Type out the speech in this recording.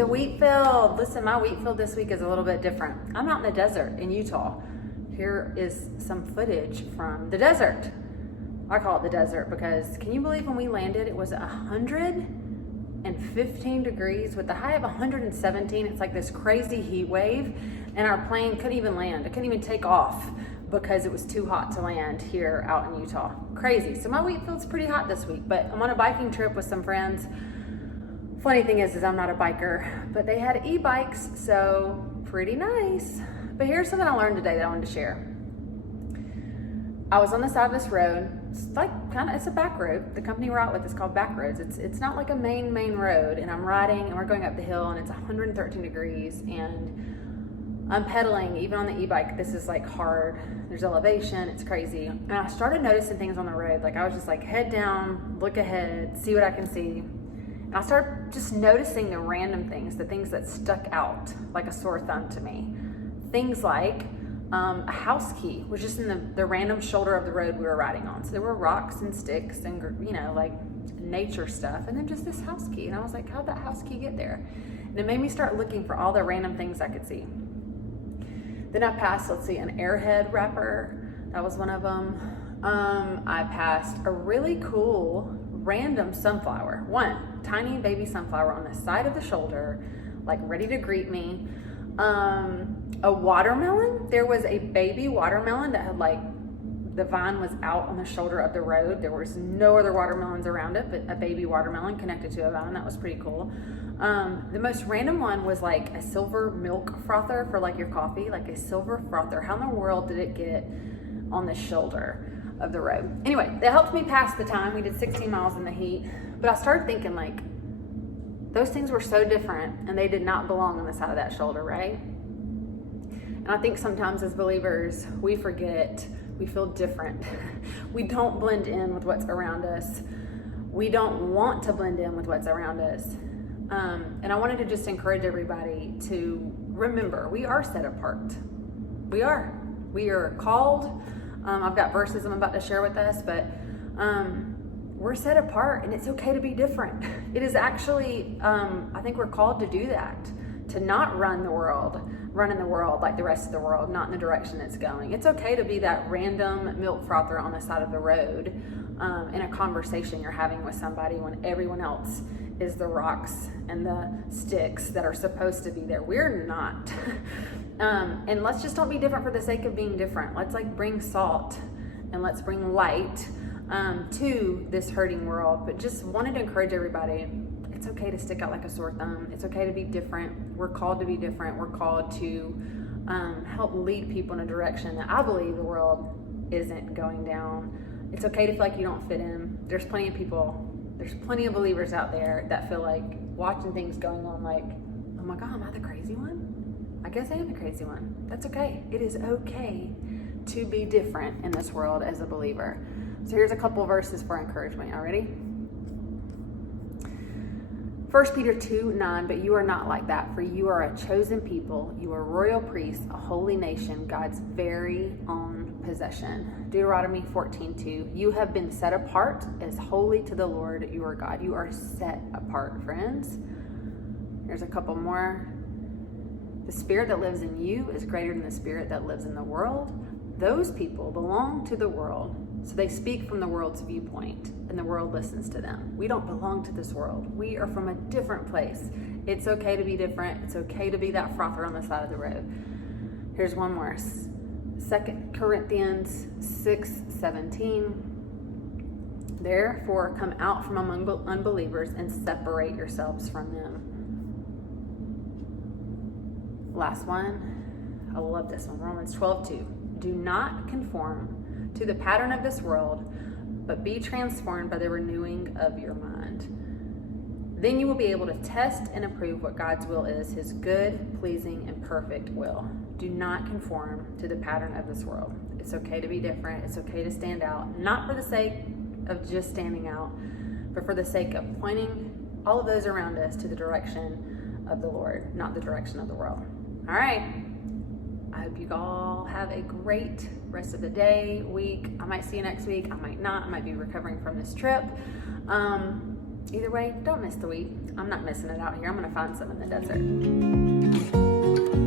the Wheatfield. Listen, my Wheatfield this week is a little bit different. I'm out in the desert in Utah. Here is some footage from the desert. I call it the desert because can you believe when we landed, it was 115 degrees with the high of 117. It's like this crazy heat wave, and our plane couldn't even land. It couldn't even take off because it was too hot to land here out in Utah. Crazy. So my Wheatfield's pretty hot this week, but I'm on a biking trip with some friends. Funny thing is I'm not a biker, but they had e-bikes, so pretty nice. But here's something I learned today that I wanted to share. I was on the side of this road. It's like it's a back road. The company we're out with is called Back Roads. It's not like a main road, and I'm riding and we're going up the hill and it's 113 degrees and I'm pedaling even on the e-bike. This is like hard. There's elevation, it's crazy. And I started noticing things on the road. Like I was just like head down, look ahead, see what I can see. And I started just noticing the random things, the things that stuck out like a sore thumb to me. Things like a house key was just in the random shoulder of the road we were riding on. So there were rocks and sticks and, like nature stuff. And then just this house key. And I was like, how'd that house key get there? And it made me start looking for all the random things I could see. Then I passed, let's see, an airhead wrapper. That was one of them. I passed a really cool random sunflower. One tiny baby sunflower on the side of the shoulder, like ready to greet me. A watermelon. There was a baby watermelon that had the vine was out on the shoulder of the road. There was no other watermelons around it, but a baby watermelon connected to a vine. That was pretty cool. The most random one was like a silver milk frother for like your coffee, like a silver frother. How in the world did it get on the shoulder of the road? Anyway, it helped me pass the time. We did 16 miles in the heat, but I started thinking like, those things were so different and they did not belong on the side of that shoulder, right? And I think sometimes as believers, we forget, we feel different. We don't blend in with what's around us. We don't want to blend in with what's around us. And I wanted to just encourage everybody to remember, we are set apart. We are called. I've got verses I'm about to share with us, but we're set apart and it's okay to be different. It is actually, I think we're called to do that, to not run in the world like the rest of the world, not in the direction it's going. It's okay to be that random milk frother on the side of the road in a conversation you're having with somebody when everyone else is the rocks and the sticks that are supposed to be there. We're not. And let's just don't be different for the sake of being different. Let's bring salt and let's bring light to this hurting world. But just wanted to encourage everybody, it's okay to stick out like a sore thumb. It's okay to be different. We're called to be different. We're called to help lead people in a direction that I believe the world isn't going down. It's okay to feel like you don't fit in. There's plenty of believers out there that feel like watching things going on like, oh my God, am I the crazy one? I guess I am the crazy one. That's okay. It is okay to be different in this world as a believer. So here's a couple verses for encouragement. Y'all ready? 1 Peter 2:9, but you are not like that, for you are a chosen people, you are royal priests, a holy nation, God's very own possession. Deuteronomy 14:2, you have been set apart as holy to the Lord your God. You are set apart, friends. Here's a couple more. The spirit that lives in you is greater than the spirit that lives in the world. Those people belong to the world, so they speak from the world's viewpoint, and the world listens to them. We don't belong to this world. We are from a different place. It's okay to be different. It's okay to be that frother on the side of the road. Here's one more. 2 Corinthians 6:17. Therefore, come out from among unbelievers and separate yourselves from them. Last one. I love this one. Romans 12:2. Do not conform to the pattern of this world, but be transformed by the renewing of your mind. Then you will be able to test and approve what God's will is, his good, pleasing, and perfect will. Do not conform to the pattern of this world. It's okay to be different. It's okay to stand out, not for the sake of just standing out, but for the sake of pointing all of those around us to the direction of the Lord, not the direction of the world. All right. I hope you all have a great rest of the day, week. I might see you next week. I might not. I might be recovering from this trip. Either way, don't miss the wheat. I'm not missing it out here. I'm gonna find some in the desert.